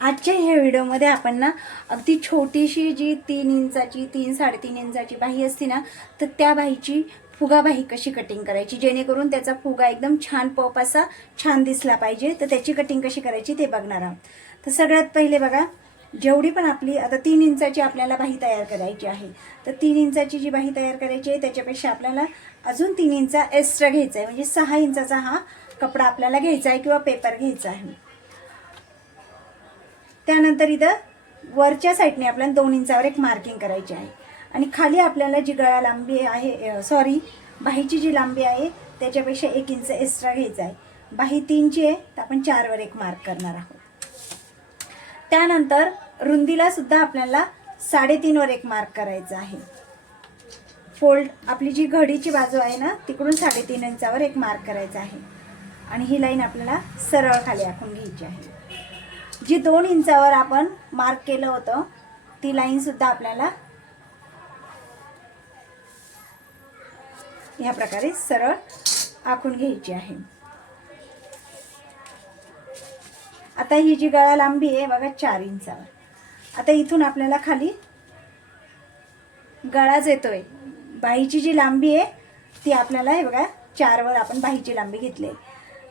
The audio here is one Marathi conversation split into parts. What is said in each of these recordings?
आजच्या ह्या व्हिडिओमध्ये आपण ना अगदी छोटीशी जी 3 इंचाची 3-3.5 इंचाची बाही असते ना, तर त्या बाहीची फुगा बाही कशी कटिंग करायची जेणेकरून त्याचा फुगा एकदम छान पप असा छान दिसला पाहिजे, तर त्याची कटिंग कशी करायची ते बघणार आहोत. तर सगळ्यात पहिले बघा, जेवढी पण आपली आता 3 इंचाची आपल्याला बाही तयार करायची आहे, तर 3 इंचाची जी बाही तयार करायची आहे त्याच्यापेक्षा आपल्याला अजून 3 इंच एक्स्ट्रा घ्यायचा आहे, म्हणजे 6 इंचाचा हा कपडा आपल्याला घ्यायचा आहे किंवा पेपर घ्यायचा आहे. त्यानंतर इथं वरच्या साईडने आपल्याला 2 इंचावर एक मार्किंग करायची आहे आणि खाली आपल्याला जी गळा लांबी आहे बाहीची जी लांबी आहे त्याच्यापेक्षा 1 इंच एक्स्ट्रा घ्यायचा आहे. बाही 3ची आहे तर आपण 4वर एक मार्क करणार आहोत. त्यानंतर रुंदीला सुद्धा आपल्याला 3.5वर एक मार्क करायचा आहे. फोल्ड आपली जी घडीची बाजू आहे ना तिकडून 3.5 इंचावर एक मार्क करायचा आहे आणि ही लाईन आपल्याला सरळ खाली आखून घ्यायची आहे. जी 2 इंचावर आपण मार्क केलं होतं ती लाईन सुद्धा आपल्याला ह्या प्रकारे सरळ आखून घ्यायची आहे. आता ही जी गळा लांबी आहे बघा 4 इंचावर. आता इथून आपल्याला खाली गळाच येतोय, बाहीची जी लांबी आहे ती आपल्याला हे बघा 4वर आपण बाहीची लांबी घेतली.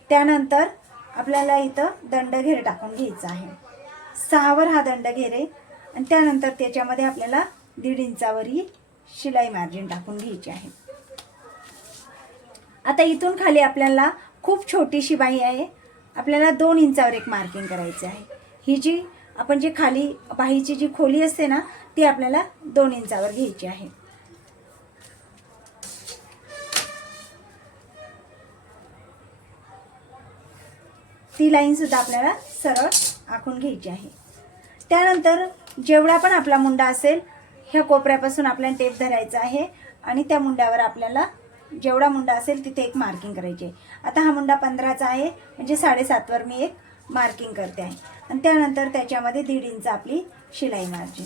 त्यानंतर आपल्याला इथं दंडघेर टाकून घ्यायचा आहे. 6वर हा दंडघेर आहे आणि त्यानंतर त्याच्यामध्ये आपल्याला 1.5 इंचावर ही शिलाई मार्जिन टाकून घ्यायची आहे. आता इथून खाली आपल्याला खूप छोटीशी बाही आहे, आपल्याला 2 इंचावर एक मार्किंग करायचं आहे. ही जी आपण जी खाली बाहीची जी खोली असते ना ती आपल्याला 2 इंचावर घ्यायची आहे. ती लाईन सुद्धा आपल्याला सरळ आखून घ्यायची आहे. त्यानंतर जेवढा पण आपला मुंडा असेल ह्या कोपऱ्यापासून आपल्याला टेप धरायचा आहे आणि त्या मुंड्यावर आपल्याला जेवढा मुंडा असेल तिथे एक मार्किंग करायची आहे. आता हा मुंडा 15चा आहे म्हणजे 7.5वर मी एक मार्किंग करते आहे आणि त्यानंतर त्याच्यामध्ये 1.5 इंच आपली शिलाई मार्जिन.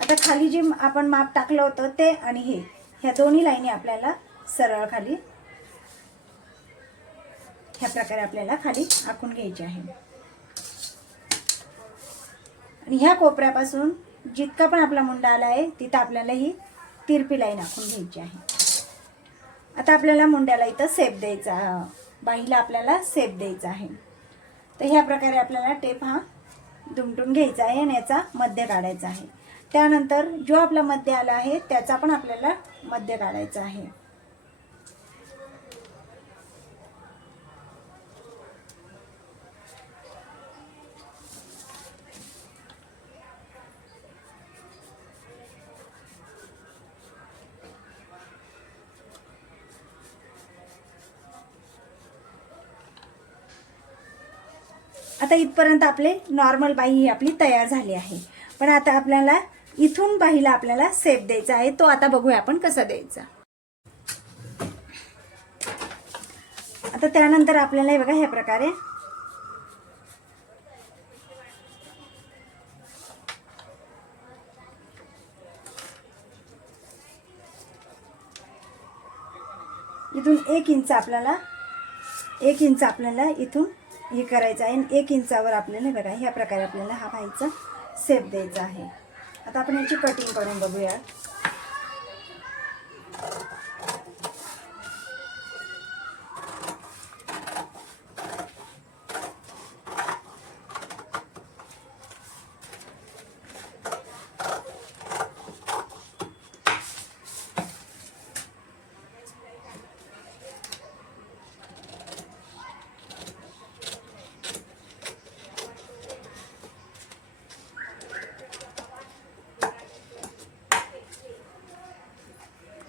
आता खाली जे आपण माप टाकलं होतं ते आणि ह्या दोन्ही लाईनी आपल्याला सरळ खाली ह्या प्रकारे आपल्याला खाली आखून घ्यायचे आहे आणि ह्या कोपऱ्यापासून जितका पण आपला मुंडा आला आहे तिथं आपल्याला ही तिरपी लाईन आखून घ्यायची आहे. आता आपल्याला मुंड्याला इथं सेप द्यायचा, बाहीला आपल्याला सेप द्यायचा आहे. तर ह्या प्रकारे आपल्याला टेप हा दुमटून घ्यायचा आहे आणि याचा मध्य काढायचा आहे. त्यानंतर जो आपला मध्य आला आहे त्याचा पण आपल्याला मध्य काढायचा आहे. आता इथपर्यंत आपले नॉर्मल बाही ही आपली तयार झाली आहे. पण आता आपल्याला इथून बाहीला आपल्याला सेप द्यायचा आहे, तो आता बघूया आपण कसा द्यायचा. आता त्यानंतर आपल्याला हे बघा ह्या प्रकारे इथून 1 इंच आपल्याला इथून हे करायचं आहे आणि 1 इंचावर आपल्याला बघा ह्या प्रकारे आपल्याला हा बाहीचा सेप द्यायचा आहे. आता आपण याची कटिंग करून बघूया.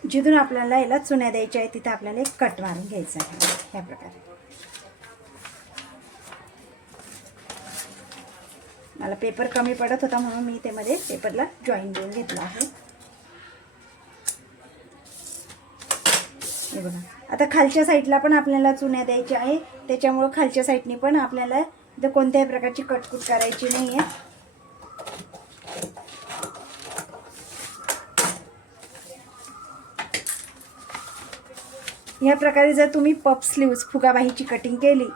जिथून आपल्याला याला चुन्या द्यायच्या आहे तिथे आपल्याला एक कट मारून घ्यायचा आहे ह्या प्रकारे. मला पेपर कमी पडत होता म्हणून मी त्यामध्ये पेपरला जॉईन देऊन घेतला आहे. हे बघा, आता खालच्या साईडला पण आपल्याला चुन्या द्यायच्या आहे, त्याच्यामुळे खालच्या साईडनी पण आपल्याला इथं कोणत्याही प्रकारची कटकूट करायची नाही आहे. या प्रकारे जर तुम्ही पफ स्लीव्स फुगाबाहीची कटिंग केली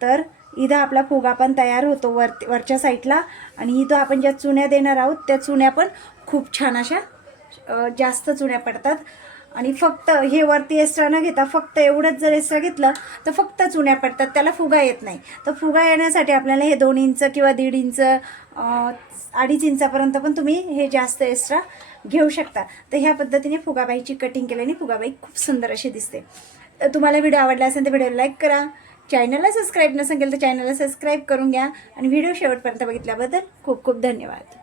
तर इथं आपला फुगा पण तयार होतो वरच्या साईडला. आणि इथं आपण ज्या चुन्या देणार आहोत त्या चुन्या पण खूप छान अशा जास्त चुन्या पडतात. आणि फक्त हे वरती एक्स्ट्रा न घेता फक्त एवढंच जर एक्स्ट्रा घेतलं तर फक्त चुन्या पडतात, त्याला फुगा येत नाही. तर फुगा येण्यासाठी आपल्याला हे 2 इंच किंवा 1.5 इंच 2.5 इंचापर्यंत पण तुम्ही हे जास्त एक्स्ट्रा घेऊ शकता. तर ह्या पद्धतीने फुगाबाईची कटिंग केल्याने फुगाबाई खूप सुंदर अशी दिसते. तर तुम्हाला व्हिडिओ आवडला असेल तर व्हिडिओला लाईक करा. चॅनलला सबस्क्राईब नसेल तर चॅनलला सबस्क्राईब करून घ्या. आणि व्हिडिओ शेवटपर्यंत बघितल्याबद्दल खूप खूप धन्यवाद.